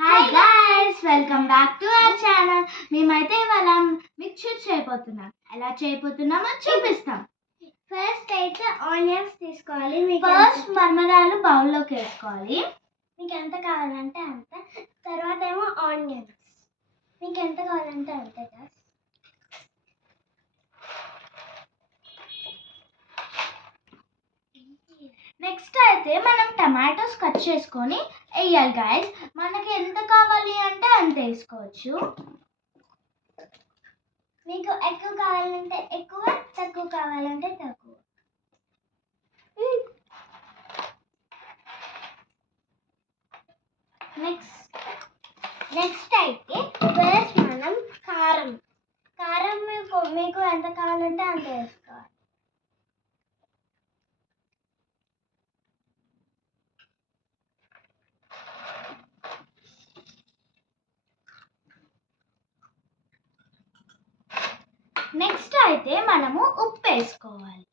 Hi guys, welcome back to our channel. మేమైతే ఇవాళ mixture చేయబోతున్నాం. ఎలా చేయబోతున్నామో చూపిస్తాం. ఫస్ట్ అయితే ఆనియన్స్ తీసుకోవాలి. ఫస్ట్ మరమరాలు బౌల్లోకి వేసుకోవాలి. మీకు ఎంత కావాలంటే అంత. తర్వాత ఏమో ఆనియన్స్ మీకు ఎంత కావాలంటే అంతే. నెక్స్ట్ అయితే మనం టమాటోస్ కట్ చేసుకొని వేయాలి గైస్. మనకి ఎంత కావాలి అంటే అంత వేసుకోవచ్చు. మీకు ఎక్కువ కావాలంటే ఎక్కువ, తక్కువ కావాలంటే తక్కువ. నెక్స్ట్ అయితే ఫస్ట్ మనం కారం మీకు ఎంత కావాలంటే అంత వేసుకోవాలి. నెక్స్ట్ అయితే మనము ఉప్పు వేసుకోవాలి.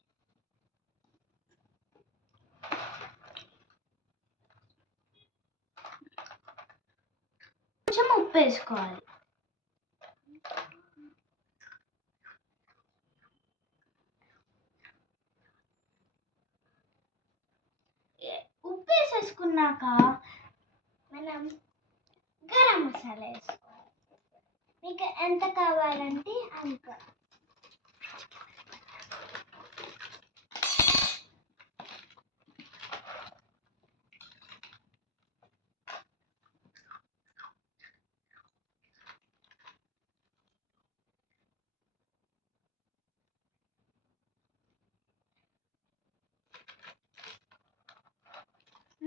కొంచెం ఉప్పు వేసుకోవాలి. ఉప్పు వేసేసుకున్నాక మనం గరం మసాలా వేసుకోవాలి. మీకు ఎంత కావాలంటే అంత.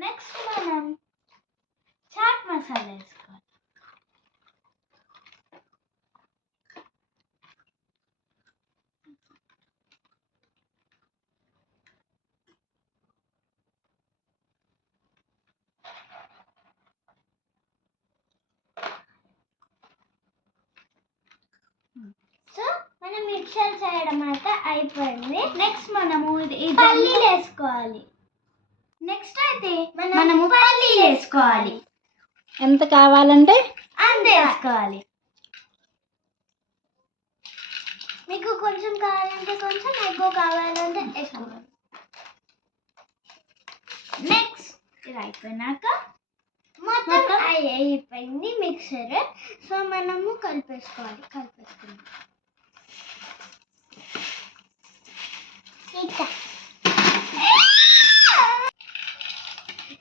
నెక్స్ట్ మనం చాట్ మసాలా వేసుకోవాలి. సో మనం మిక్చర్ చేయడం అయితే అయిపోయింది. నెక్స్ట్ మనము పల్లీలు వేసుకోవాలి. నెక్స్ట్ అయితే మనము పల్లీలు వేసుకోవాలి. ఎంత కావాలంటే అంత వేసుకోవాలి. మీకు కొంచెం కావాలంటే కొంచెం, ఎక్కువ కావాలంటే ఎక్కువ. నెక్స్ట్ ఇది అయిపోయినాక మొత్తం అయిపోయింది మిక్సర్. సో మనము కలిపేసుకుందాం.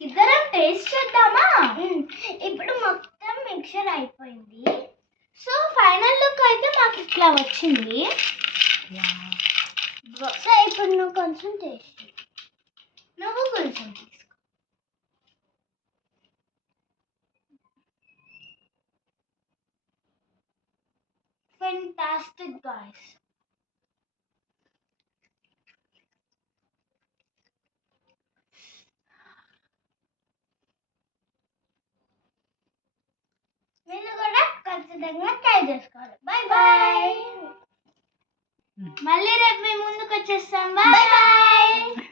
ఇద్దరం టేస్ట్ చేద్దామా? ఇప్పుడు మొత్తం మిక్చర్ అయిపోయింది. సో ఫైనల్ లుక్ అయితే మాకు ఇట్లా వచ్చింది. సో ఇప్పుడు నువ్వు కొంచెం టేస్ట్, నువ్వు కొంచెం తీసుకో. Fantastic guys. మీరు కూడా ఖచ్చితంగా ట్రై చేసుకోవాలి. Bye bye. మళ్ళీ రేపు మీ ముందుకు వచ్చేస్తాం. Bye bye.